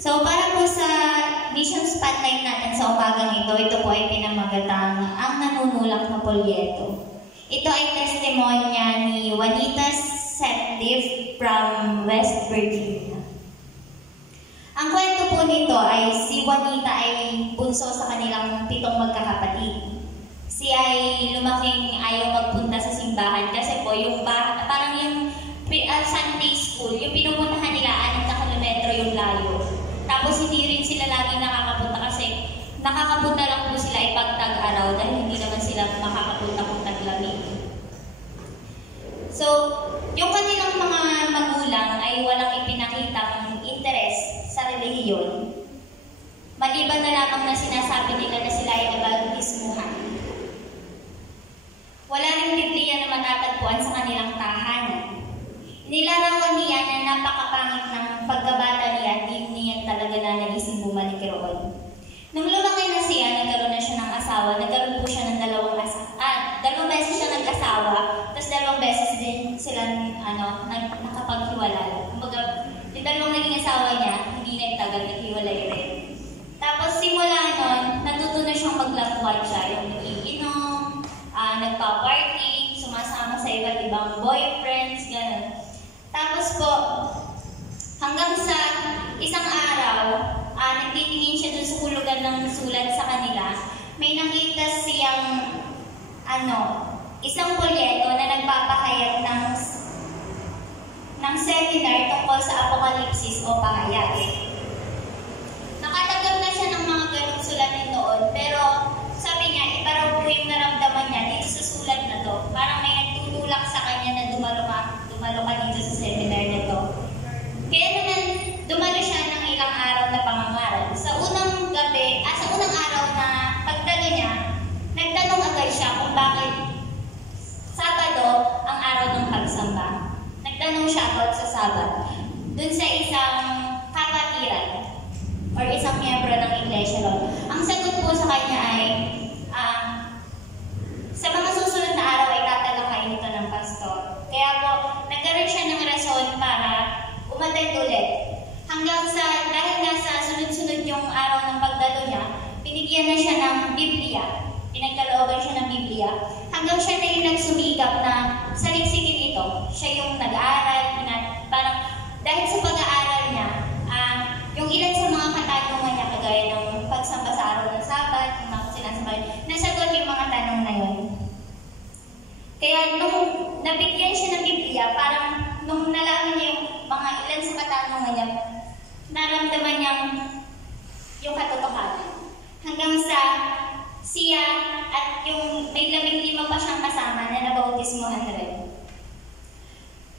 So para po sa mission spotlight natin sa umagang ito po ay pinamagatang ang nanunulak na polyeto. Ito ay testimonya ni Juanita Setliff from West Virginia. Ang kwento po nito ay si Juanita ay bunso sa kanilang 7 magkakapatid. Siya ay lumaking ayaw magpunta sa simbahan kasi po yung parang yung Sunday school, yung pinupuntahan nila 6 na kilometro yung layo. Tapos hindi rin sila lagi nakakapunta kasi nakakapunta lang po sila ipagtag-araw dahil hindi naman sila makakapunta kung taglamig. So, yung kanilang mga magulang ay walang ipinakitang interes sa relihiyon. Maliban na lamang na sinasabi nila na sila ay nabautismuhan. Wala rin Biblia na matatagpuan sa kanilang tahanan. Nilarawan niya na napakapangit ng pagkabata niya, di niya talaga na nagising bumalik roon. Nung lumaki na siya, nagkaroon na siya ng asawa, nagkaroon po siya ng 2 beses siya nag-asawa, tapos 2 beses din sila nakapaghiwalay. Kumbaga, yung 2 naging asawa niya, hindi na itagal, naghiwalay rin. Tapos simula nun, natuto na siyang maglakwat siya, yung nagiinom, nagpa-party, sumasama sa iba't ibang boyfriends, gano'n. Tapos po, hanggang sa isang araw, nagtitingin siya dun sa hulugan ng sulat sa kanila, may nakita siyang isang polyeto na nagpapahayag ng seminar tungkol sa Apokalipsis o pahayag. Nakatanggap na siya ng mga ganong sulatin noon, pero sabi niya, iba raw po yung naramdaman niya dito sa sulat na to. Parang may nagtutulak sa kanya na dumalo ka dito sa seminar na to. Kaya naman, dumalo siya ng ilang araw na pangangaral. Sa unang araw na pagdalo niya, nagtanong agad siya kung bakit Sabado ang araw ng pagsamba. Nagtanong siya about sa Sabat. Dun sa isang kapatiran or isang miyembro ng iglesia law. Ang sagot po sa kanya ay, sa mga susunod na araw ay tatalakayin ito ng pastor. Kaya po, nagkaroon siya ng rason para umattend ulit. Dahil nga sa sunod-sunod yung araw ng pagdalo niya, binigyan na siya ng Biblia. Pinagkalooban siya ng Biblia. Hanggang siya na yung nagsumikap na saliksikin ito. Siya yung nag-aaral, parang dahil sa pag-aaral niya, yung ilan sa mga katanungan niya, kagaya ng pagsamba sa araw ng Sabat, yung mga sinasabay, nasagot yung mga tanong na yun. Kaya nung nabigyan siya ng Biblia, parang nung nalaman niya yung mga ilan sa katanungan niya, naramdaman niyang yung katotohanan. Hanggang sa siya at yung may 15 pa siyang kasama na nabautismuhan rin.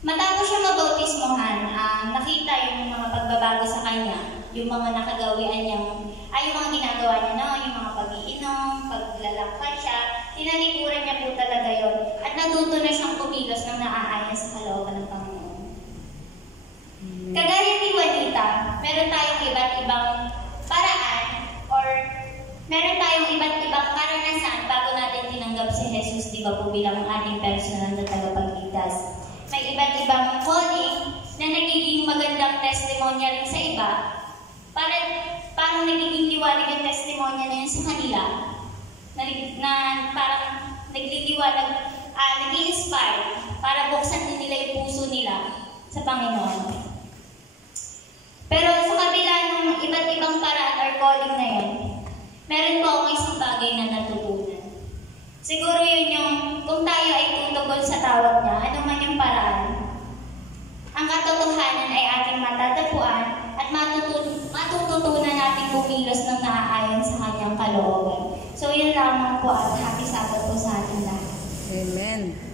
Matapos siya mabautismuhan, nakita yung mga pagbabago sa kanya, yung mga nakagawian niyang, yung mga ginagawa niya, yung mga pag-iinom, paglalakad siya, tinalikuran niya po talaga yun. At natuto na siyang kumilos ng naaayon sa kalooban ng Panginoon. Kagaya ni Juanita, meron tayong iba't ibang paraan or meron tayong iba't ibang karanasan bago natin tinanggap si Jesus, di ba po, bilang ating personal na tagapagligtas. May iba't ibang calling na nagiging magandang testimonya rin sa iba. Parang nagiging liwanag yung testimonya na yun sa kanila. Na parang nagliliwanag, nag-i-inspire para buksan din nila yung puso nila sa Panginoon. Pero sa kabila ng iba't ibang paraan or calling na yun, meron po akong isang bagay na natutunan. Siguro yun yung, kung tayo ay tutugon sa tawag niya, ano man yung paraan, ang katotohanan ay ating matatagpuan at matututunan natin kumilos ng naaayon sa kanyang kalooban. So yun lamang po at happy Sabbath po sa ating lahat. Amen.